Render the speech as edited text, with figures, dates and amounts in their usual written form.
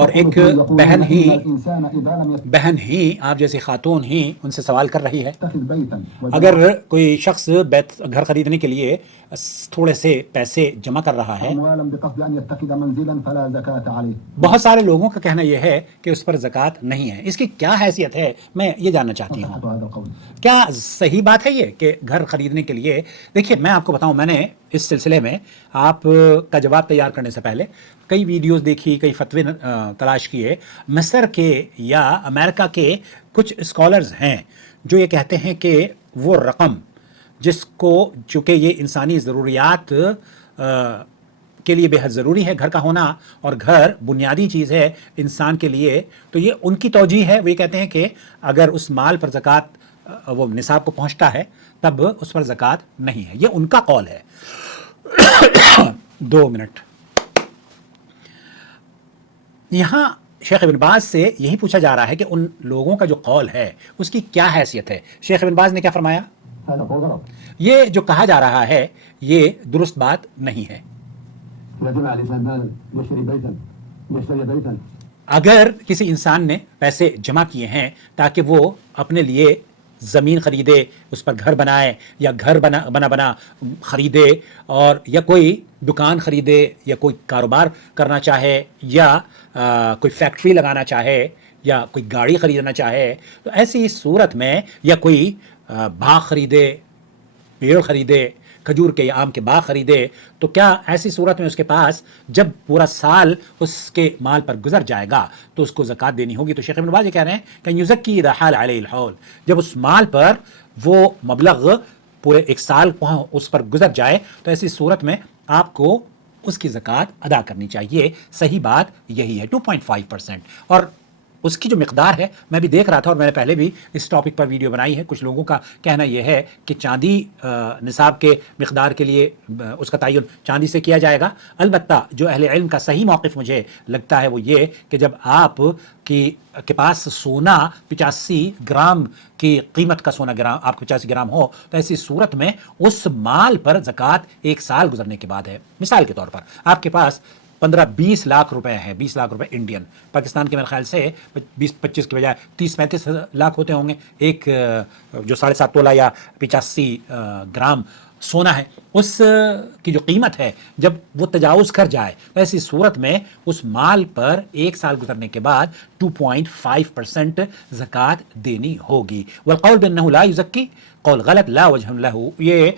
اور ایک بہن ہی آپ جیسی خاتون ہی ان سے سوال کر رہی ہے، اگر کوئی شخص گھر خریدنے کے لیے تھوڑے سے پیسے جمع کر رہا ہے، بہت سارے لوگوں کا کہنا یہ ہے کہ اس پر زکوٰۃ نہیں ہے، اس کی کیا حیثیت ہے؟ میں یہ جاننا چاہتی ہوں، کیا صحیح بات ہے یہ کہ گھر خریدنے کے لیے؟ دیکھیے میں آپ کو بتاؤں، میں نے اس سلسلے میں آپ کا جواب تیار کرنے سے پہلے کئی ویڈیوز دیکھی، کئی فتوے تلاش کیے۔ مصر کے یا امریکہ کے کچھ اسکالرز ہیں جو یہ کہتے ہیں کہ وہ رقم جس کو، چونکہ یہ انسانی ضروریات کے لیے بے حد ضروری ہے گھر کا ہونا، اور گھر بنیادی چیز ہے انسان کے لیے، تو یہ ان کی توجیہ ہے۔ وہ یہ کہتے ہیں کہ اگر اس مال پر زکوٰۃ وہ نصاب کو پہنچتا ہے تب اس پر زکوٰۃ نہیں ہے، یہ ان کا قول ہے۔ 2 منٹ۔ یہاں شیخ ابن باز سے یہی پوچھا جا رہا ہے کہ ان لوگوں کا جو قول ہے اس کی کیا حیثیت ہے؟ شیخ ابن باز نے کیا فرمایا؟ یہ جو کہا جا رہا ہے یہ درست بات نہیں ہے۔ اگر کسی انسان نے پیسے جمع کیے ہیں تاکہ وہ اپنے لیے زمین خریدے، اس پر گھر بنائے، یا گھر بنا خریدے، اور یا کوئی دکان خریدے، یا کوئی کاروبار کرنا چاہے، یا کوئی فیکٹری لگانا چاہے، یا کوئی گاڑی خریدنا چاہے، تو ایسی صورت میں، یا کوئی باغ خریدے، پیڑ خریدے، کھجور کے یا آم کے باغ خریدے، تو کیا ایسی صورت میں اس کے پاس جب پورا سال اس کے مال پر گزر جائے گا تو اس کو زکوٰۃ دینی ہوگی؟ تو شیخ ابن باز یہ کہہ رہے ہیں کہ یزکی اذا حال علیہ الحول، جب اس مال پر وہ مبلغ پورے 1 سال اس پر گزر جائے تو ایسی صورت میں آپ کو اس کی زکوٰۃ ادا کرنی چاہیے۔ صحیح بات یہی ہے، 2.5%۔ اور اس کی جو مقدار ہے، میں بھی دیکھ رہا تھا اور میں نے پہلے بھی اس ٹاپک پر ویڈیو بنائی ہے۔ کچھ لوگوں کا کہنا یہ ہے کہ چاندی نصاب کے مقدار کے لیے اس کا تعین چاندی سے کیا جائے گا۔ البتہ جو اہل علم کا صحیح موقف مجھے لگتا ہے وہ یہ کہ جب آپ کے پاس سونا 85 گرام کی قیمت کا سونا گرام آپ کو 85 گرام ہو، تو ایسی صورت میں اس مال پر زکوٰۃ 1 سال گزرنے کے بعد ہے۔ مثال کے طور پر آپ کے پاس 15-20 لاکھ روپے ہیں، 20 لاکھ روپے انڈین، پاکستان کے میرے خیال سے 20-25 کے بجائے 30-35 لاکھ ہوتے ہوں گے۔ ایک جو 7.5 تولہ یا 85 گرام سونا ہے، اس کی جو قیمت ہے جب وہ تجاوز کر جائے تو ایسی صورت میں اس مال پر 1 سال گزرنے کے بعد 2.5% زکوٰۃ دینی ہوگی۔ والقول بأنه لا یزکی، قول غلط، لا وجہ لہ، یہ